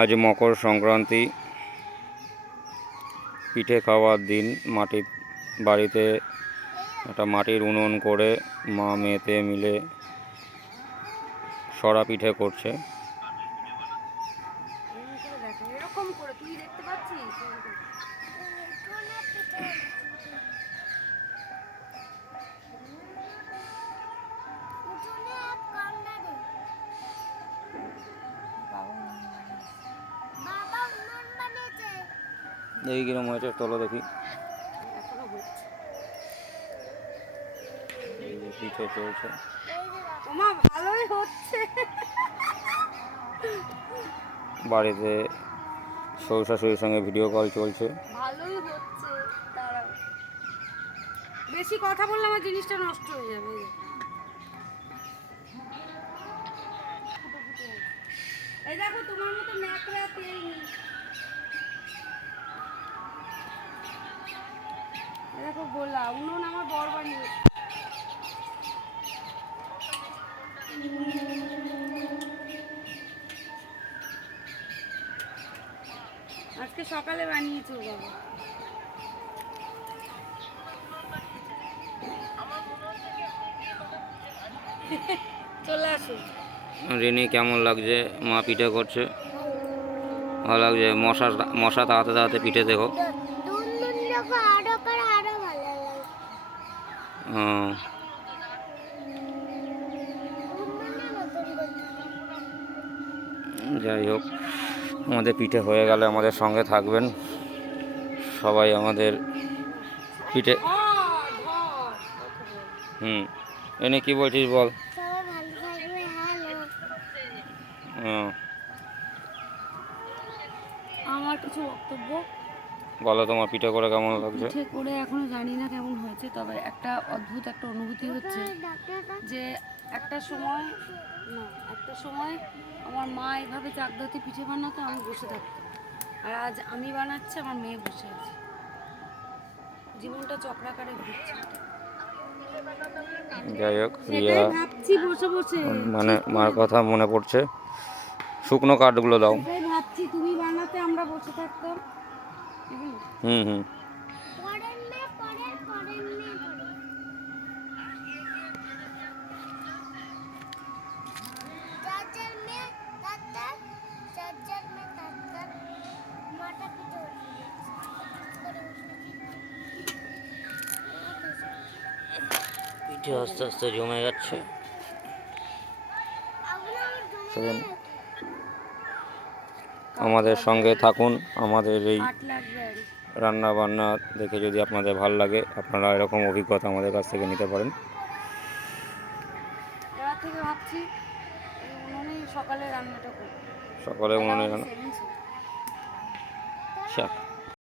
আজ মকর সংক্রান্তি। পিঠে খাওয়ার দিন মাটি বাড়িতে একটা মাটির উনুন করে মা মেয়েতে মিলে সরা পিঠে করছে। এরকম করে তুই দেখতে পাচ্ছিস? দেখি কিরম হয়েছে চলো দেখি। পিঠে চলছে ভালোই হচ্ছে। বাড়িতে শ্বশুর শাশুড়ির সঙ্গে ভিডিও কল চলছে। ভালোই হচ্ছে বেশি কথা বললে আমার জিনিসটা নষ্ট হয়ে যাবে। এই দেখো তোমার মতো ন্যাকড়া দেখো গোলা উনুন আমার বর বানিয়েছে আজকে সকালে বানিয়েছে বাবা চলে রিনি কেমন লাগছে মা পিঠে করছে ভালো লাগছে মশা মশা তাড়াতে তাড়াতে পিঠে দেখো আরও করে আরও ভালো লাগে আহ, যাই হোক, আমাদের পিঠে হয়ে গেলে আমাদের সঙ্গে থাকবেন। সবাই আমাদের পিঠে। হুম। এনে কি বলছিস বল? আমার কিছু বক্তব্য? বলো তোমার পিঠে করে কেমন লাগছে? পিঠে করে এখনও জানি না কেমন হয়েছে তবে একটা অদ্ভুত একটা অনুভূতি হচ্ছে যে একটা সময় না একটা সময় আমার মা এইভাবে চাকদাতে পিঠে বানাতো আমি বসে থাকতাম। আর আজ আমি বানাচ্ছি আমার মেয়ে বসে আছে। জীবনটা চক্রাকারে ঘুরছে। যাই হোক রিয়া ভাবছি বসে বসে। মানে মার কথা মনে পড়ছে। শুকনো কাঠগুলো দাও। ভাবছি তুমি বানাতে আমরা বসে থাকতাম। হুম। হুম পিঠে আস্তে আস্তে জমে যাচ্ছে আমাদের সঙ্গে থাকুন আমাদের এই। রান্না বান্না দেখে যদি আপনাদের ভালো লাগে আপনারা এরকম অভিজ্ঞতা আমাদের কাছ থেকে নিতে পারেন। সকালে উনুনে করব